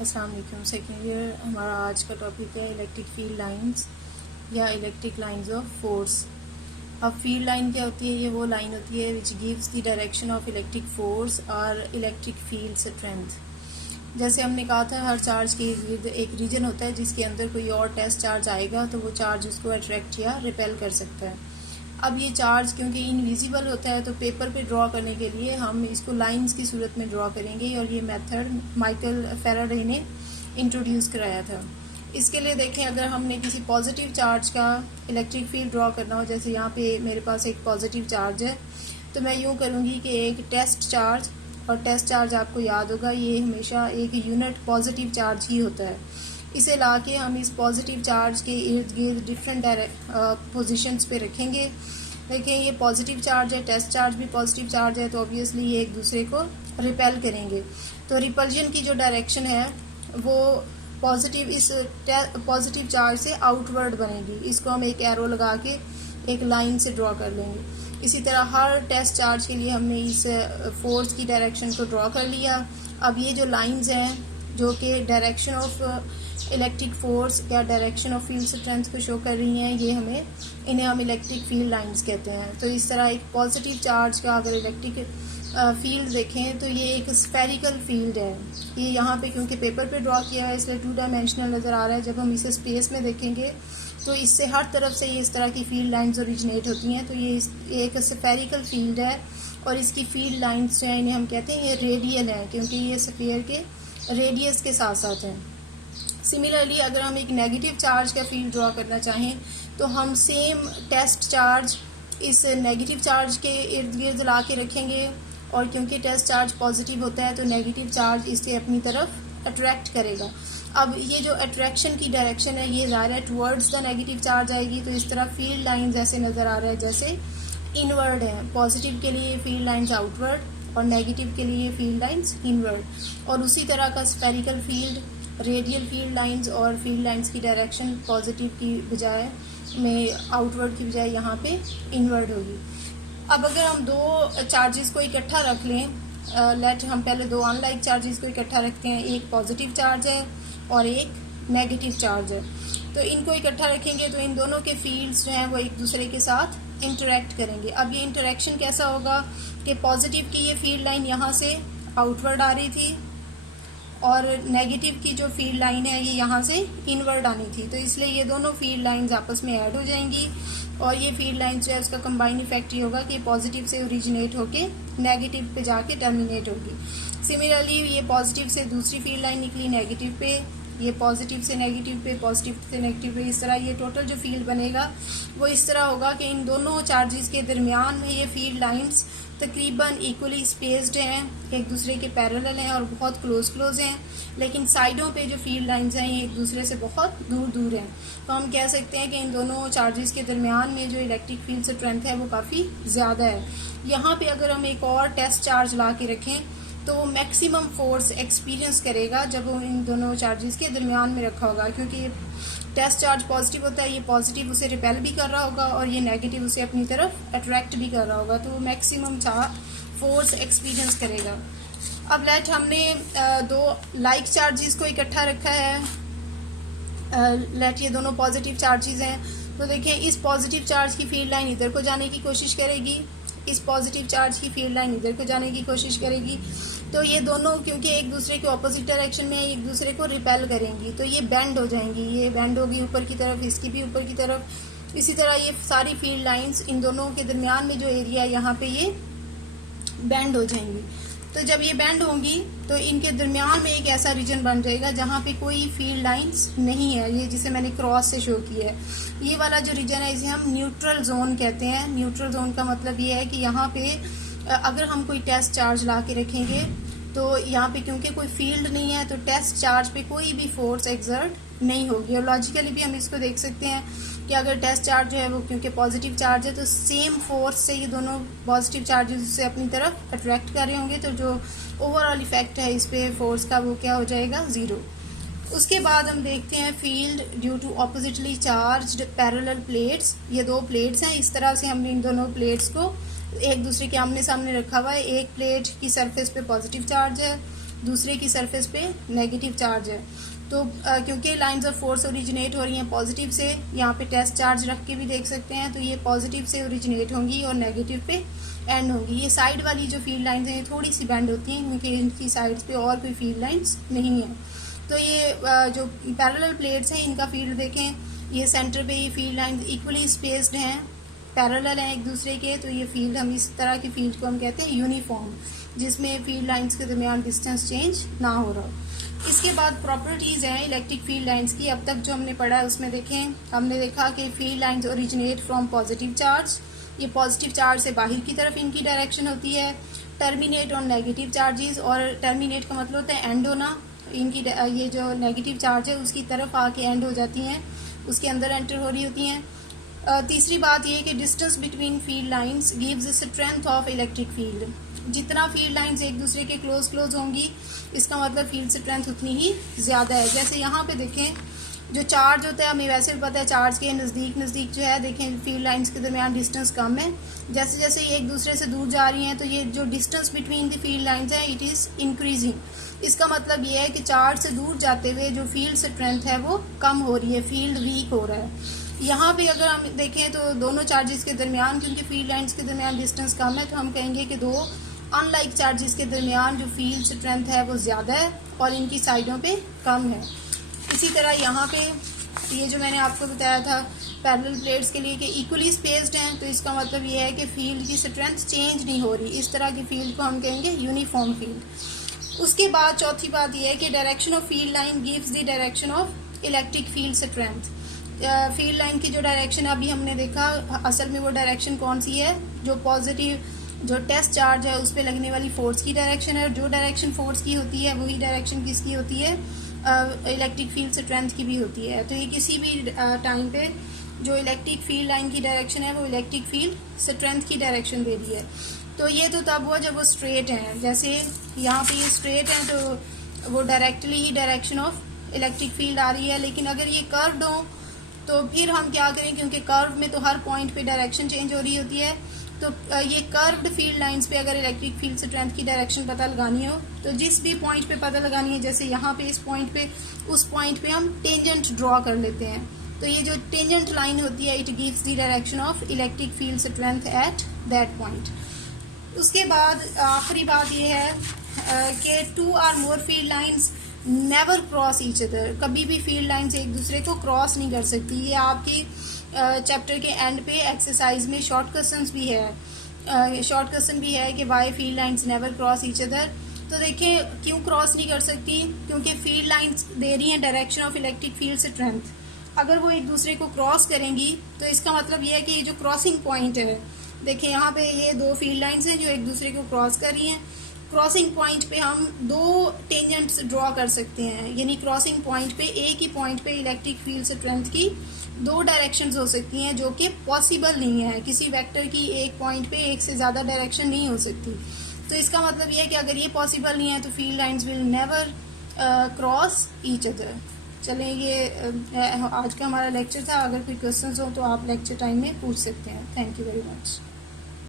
अस्सलाम वालेकुम। Second year हमारा आज का टॉपिक है इलेक्ट्रिक फील्ड लाइंस या इलेक्ट्रिक लाइंस ऑफ फोर्स। अब फील्ड लाइन क्या होती है? ये वो लाइन होती है which gives the direction of electric force और इलेक्ट्रिक फील्ड स्ट्रेंथ। जैसे हमने कहा था, हर चार्ज के इर्द एक रीजन होता है जिसके अंदर कोई और टेस्ट चार्ज आएगा तो वो चार्ज उसको अट्रैक्ट या रिपेल कर सकता है। अब ये चार्ज क्योंकि इनविजिबल होता है तो पेपर पे ड्रॉ करने के लिए हम इसको लाइंस की सूरत में ड्रॉ करेंगे, और ये मेथड माइकल फैराडे ने इंट्रोड्यूस कराया था। इसके लिए देखें, अगर हमने किसी पॉजिटिव चार्ज का इलेक्ट्रिक फील्ड ड्रॉ करना हो, जैसे यहाँ पे मेरे पास एक पॉजिटिव चार्ज है, तो मैं यूँ करूँगी कि एक टेस्ट चार्ज, और टेस्ट चार्ज आपको याद होगा ये हमेशा एक यूनिट पॉजिटिव चार्ज ही होता है। इसे लाके हम इस पॉजिटिव चार्ज के इर्द गिर्द डिफरेंट पोजीशंस पे रखेंगे। देखें, ये पॉजिटिव चार्ज है, टेस्ट चार्ज भी पॉजिटिव चार्ज है, तो ऑब्वियसली ये एक दूसरे को रिपेल करेंगे। तो रिपल्जन की जो डायरेक्शन है वो पॉजिटिव इस पॉजिटिव चार्ज से आउटवर्ड बनेगी। इसको हम एक एरो लगा के एक लाइन से ड्रॉ कर लेंगे। इसी तरह हर टेस्ट चार्ज के लिए हमने इस फोर्स की डायरेक्शन को ड्रॉ कर लिया। अब ये जो लाइंस हैं जो कि डायरेक्शन ऑफ इलेक्ट्रिक फोर्स या डायरेक्शन ऑफ फील्ड स्ट्रेंथ को शो कर रही हैं, इन्हें हम इलेक्ट्रिक फील्ड लाइंस कहते हैं। तो इस तरह एक पॉजिटिव चार्ज का अगर इलेक्ट्रिक फील्ड देखें तो ये एक स्फेरिकल फील्ड है। ये यहाँ पे क्योंकि पेपर पे ड्रॉ किया है इसलिए 2 डायमेंशनल नज़र आ रहा है। जब हम इसे स्पेस में देखेंगे तो इससे हर तरफ से ये इस तरह की फील्ड लाइंस ओरिजिनेट होती हैं। तो ये एक स्फेरिकल फील्ड है, और इसकी फील्ड लाइंस जो हैं इन्हें हम कहते हैं ये रेडियल हैं, क्योंकि ये स्फीयर के रेडियस के साथ साथ हैं। सिमिलरली अगर हम एक नेगेटिव चार्ज का फील्ड ड्रॉ करना चाहें तो हम सेम टेस्ट चार्ज इस नेगेटिव चार्ज के इर्द गिर्द ला के रखेंगे, और क्योंकि टेस्ट चार्ज पॉजिटिव होता है तो नेगेटिव चार्ज इसे अपनी तरफ अट्रैक्ट करेगा। अब ये जो अट्रैक्शन की डायरेक्शन है ये ज़ाहिर है टुवर्ड्स द नेगेटिव चार्ज आएगी। तो इस तरह फील्ड लाइंस ऐसे नज़र आ रहा है जैसे इनवर्ड है। पॉजिटिव के लिए फील्ड लाइंस आउटवर्ड और नेगेटिव के लिए फील्ड लाइंस इनवर्ड। और उसी तरह का spherical field, radial field lines और फील्ड लाइंस की डायरेक्शन पॉजिटिव की बजाय में आउटवर्ड की बजाय यहाँ पे इनवर्ड होगी। अब अगर हम दो चार्जेस को इकट्ठा रख लें, हम पहले दो अनलाइक चार्जेस को इकट्ठा रखते हैं। एक पॉजिटिव चार्ज है और एक नेगेटिव चार्ज है। तो इनको इकट्ठा रखेंगे तो इन दोनों के फील्ड्स जो हैं वो एक दूसरे के साथ इंटरेक्ट करेंगे। अब ये इंटरेक्शन कैसा होगा कि पॉजिटिव की ये फील्ड लाइन यहाँ से आउटवर्ड आ रही थी, और नेगेटिव की जो फील्ड लाइन है ये यहाँ से इनवर्ड आनी थी। तो इसलिए ये दोनों फील्ड लाइंस आपस में ऐड हो जाएंगी, और ये फील्ड लाइंस जो है उसका कंबाइन इफेक्ट ये होगा कि पॉजिटिव से ओरिजिनेट होके नेगेटिव पे जाके टर्मिनेट होगी। सिमिलरली ये पॉजिटिव से दूसरी फील्ड लाइन निकली नेगेटिव पे, ये पॉजिटिव से नेगेटिव पे, पॉजिटिव से नेगेटिव पे। इस तरह ये टोटल जो फील्ड बनेगा वो इस तरह होगा कि इन दोनों चार्जेस के दरमियान में ये फील्ड लाइंस तकरीबन इक्वली स्पेस्ड हैं, एक दूसरे के पैरेलल हैं और बहुत क्लोज हैं। लेकिन साइडों पे जो फील्ड लाइंस हैं ये एक दूसरे से बहुत दूर दूर हैं। तो हम कह सकते हैं कि इन दोनों चार्जेस के दरमियान में जो इलेक्ट्रिक फील्ड स्ट्रेंथ है वो काफ़ी ज़्यादा है। यहाँ पे अगर हम एक और टेस्ट चार्ज ला के रखें तो वो मैक्सिमम फोर्स एक्सपीरियंस करेगा जब वो इन दोनों चार्जेस के दरमियान में रखा होगा, क्योंकि टेस्ट चार्ज पॉजिटिव होता है, ये पॉजिटिव उसे रिपेल भी कर रहा होगा और ये नेगेटिव उसे अपनी तरफ अट्रैक्ट भी कर रहा होगा। तो वो मैक्सिमम फोर्स एक्सपीरियंस करेगा। अब लेट हमने दो लाइक चार्जेस को इकट्ठा रखा है। लेट ये दोनों पॉजिटिव चार्जेस हैं, तो देखें इस पॉजिटिव चार्ज की फील्ड लाइन इधर को जाने की कोशिश करेगी, इस पॉजिटिव चार्ज की फील्ड लाइन इधर को जाने की कोशिश करेगी। तो ये दोनों क्योंकि एक दूसरे के ऑपोजिट डायरेक्शन में एक दूसरे को रिपेल करेंगी, तो ये बेंड हो जाएंगी। ये बेंड होगी ऊपर की तरफ, इसकी भी ऊपर की तरफ। इसी तरह ये सारी फील्ड लाइंस इन दोनों के दरमियान में जो एरिया है यहाँ पे ये बेंड हो जाएंगी। तो जब ये बेंड होंगी तो इनके दरमियान में एक ऐसा रीजन बन जाएगा जहाँ पे कोई फील्ड लाइंस नहीं है, ये जिसे मैंने क्रॉस से शो किया है। ये वाला जो रीजन है इसे हम न्यूट्रल जोन कहते हैं। न्यूट्रल जोन का मतलब ये है कि यहाँ पे अगर हम कोई टेस्ट चार्ज ला के रखेंगे तो यहाँ पे क्योंकि कोई फील्ड नहीं है तो टेस्ट चार्ज पे कोई भी फोर्स एक्सर्ट नहीं होगी। और लॉजिकली भी हम इसको देख सकते हैं कि अगर टेस्ट चार्ज जो है वो क्योंकि पॉजिटिव चार्ज है तो सेम फोर्स से ये दोनों पॉजिटिव चार्जेस से अपनी तरफ अट्रैक्ट कर रहे होंगे, तो जो ओवरऑल इफेक्ट है इस पे फोर्स का वो क्या हो जाएगा, ज़ीरो। उसके बाद हम देखते हैं field due to oppositely charged parallel plates. ये दो प्लेट्स हैं, इस तरह से हमने इन दोनों प्लेट्स को एक दूसरे के आमने सामने रखा हुआ है। एक प्लेट की सरफेस पे पॉजिटिव चार्ज है दूसरे की सरफेस पे नेगेटिव चार्ज है। तो क्योंकि लाइंस ऑफ फोर्स ओरिजिनेट हो रही हैं पॉजिटिव से, यहाँ पे टेस्ट चार्ज रख के भी देख सकते हैं, तो ये पॉजिटिव से ओरिजिनेट होंगी और नेगेटिव पे एंड होंगी। ये साइड वाली जो फील्ड लाइंस हैं ये थोड़ी सी बेंड होती हैं क्योंकि इनकी साइड्स पे और कोई फील्ड लाइंस नहीं है। तो ये जो पैरेलल प्लेट्स हैं इनका फील्ड देखें, ये सेंटर पे ये फील्ड लाइंस इक्वली स्पेस्ड हैं, पैरेलल हैं एक दूसरे के, तो ये फील्ड हम इस तरह की फील्ड को हम कहते हैं यूनिफॉर्म, जिसमें फील्ड लाइंस के दरमियान डिस्टेंस चेंज ना हो रहा हो। इसके बाद प्रॉपर्टीज़ हैं इलेक्ट्रिक फील्ड लाइंस की। अब तक जो हमने पढ़ा है उसमें देखें, हमने देखा कि field lines originate from positive charge, ये पॉजिटिव चार्ज से बाहर की तरफ इनकी डायरेक्शन होती है, टर्मिनेट ऑन नेगेटिव चार्जेस, और टर्मिनेट का मतलब होता है एंड होना, इनकी ये जो नेगेटिव चार्ज है उसकी तरफ आके एंड हो जाती हैं, उसके अंदर एंटर हो रही होती हैं। तीसरी बात ये कि distance between field lines gives strength of electric field. जितना फील्ड लाइंस एक दूसरे के क्लोज होंगी इसका मतलब फील्ड स्ट्रेंथ उतनी ही ज़्यादा है। जैसे यहाँ पे देखें, जो चार्ज होता है हमें वैसे भी पता है चार्ज के नज़दीक जो है, देखें फील्ड लाइंस के दरमियान डिस्टेंस कम है, जैसे जैसे ये एक दूसरे से दूर जा रही हैं तो ये जो distance between the field lines है इट इज़ इंक्रीजिंग। इसका मतलब ये है कि चार्ज से दूर जाते हुए जो फील्ड स्ट्रेंथ है वो कम हो रही है, फील्ड वीक हो रहा है। यहाँ पे अगर हम देखें तो दोनों चार्जेस के दरमियान, क्योंकि फील्ड लाइंस के दरमियान डिस्टेंस कम है, तो हम कहेंगे कि दो अनलाइक चार्जेस के दरमियान जो फील्ड स्ट्रेंथ है वो ज़्यादा है और इनकी साइडों पे कम है। इसी तरह यहाँ पे ये जो मैंने आपको बताया था पैरेलल प्लेट्स के लिए कि इक्वली स्पेस्ड हैं, तो इसका मतलब ये है कि फील्ड की स्ट्रेंथ चेंज नहीं हो रही। इस तरह की फील्ड को हम कहेंगे यूनिफॉर्म फील्ड। उसके बाद चौथी बात यह है कि direction of field line gives the direction of electric field strength. Field line की जो डायरेक्शन अभी हमने देखा, असल में वो डायरेक्शन कौन सी है, जो पॉजिटिव जो टेस्ट चार्ज है उस पर लगने वाली फोर्स की डायरेक्शन है, और जो डायरेक्शन फोर्स की होती है वही डायरेक्शन किसकी होती है, इलेक्ट्रिक फील्ड स्ट्रेंथ की भी होती है। तो ये किसी भी टाइम पे जो इलेक्ट्रिक फील्ड लाइन की डायरेक्शन है वो इलेक्ट्रिक फील्ड स्ट्रेंथ की डायरेक्शन दे रही है। तो ये तो तब हुआ जब वो स्ट्रेट हैं, जैसे यहाँ पे ये स्ट्रेट हैं तो वो डायरेक्टली ही डायरेक्शन ऑफ इलेक्ट्रिक फील्ड आ रही है। लेकिन अगर ये कर्व्ड हो तो फिर हम क्या करें, क्योंकि कर्व में तो हर पॉइंट पे डायरेक्शन चेंज हो रही होती है, तो ये कर्व्ड फील्ड लाइंस पे अगर इलेक्ट्रिक फील्ड स्ट्रेंथ की डायरेक्शन पता लगानी हो तो जिस भी पॉइंट पे पता लगानी है, जैसे यहाँ पे इस पॉइंट पे, उस पॉइंट पे हम टेंजेंट ड्रॉ कर लेते हैं। तो ये जो टेंजेंट लाइन होती है it gives the direction of electric field strength at that point. उसके बाद आखिरी बात ये है कि two or more field lines never cross each other. कभी भी फील्ड लाइंस एक दूसरे को क्रॉस नहीं कर सकती। ये आपकी चैप्टर के एंड पे एक्सरसाइज में शॉर्ट क्वेश्चंस भी है, शॉर्ट क्वेश्चन भी है कि why field lines never cross each other. तो देखिए क्यों क्रॉस नहीं कर सकती, क्योंकि फील्ड लाइंस दे रही हैं direction of electric field strength. अगर वो एक दूसरे को क्रॉस करेंगी तो इसका मतलब ये है कि ये जो क्रॉसिंग पॉइंट है, देखिए यहाँ पे ये दो फील्ड लाइंस हैं जो एक दूसरे को क्रॉस कर रही हैं। क्रॉसिंग पॉइंट पे हम दो टेंजेंट्स ड्रॉ कर सकते हैं, यानी क्रॉसिंग पॉइंट पे एक ही पॉइंट पे इलेक्ट्रिक फील्ड स्ट्रेंथ की दो डायरेक्शंस हो सकती हैं, जो कि पॉसिबल नहीं है। किसी वेक्टर की एक पॉइंट पे एक से ज़्यादा डायरेक्शन नहीं हो सकती। तो इसका मतलब ये है कि अगर ये पॉसिबल नहीं है तो field lines will never cross each other. चलें, ये आज का हमारा लेक्चर था। अगर कोई क्वेश्चंस हो तो आप लेक्चर टाइम में पूछ सकते हैं। Thank you very much.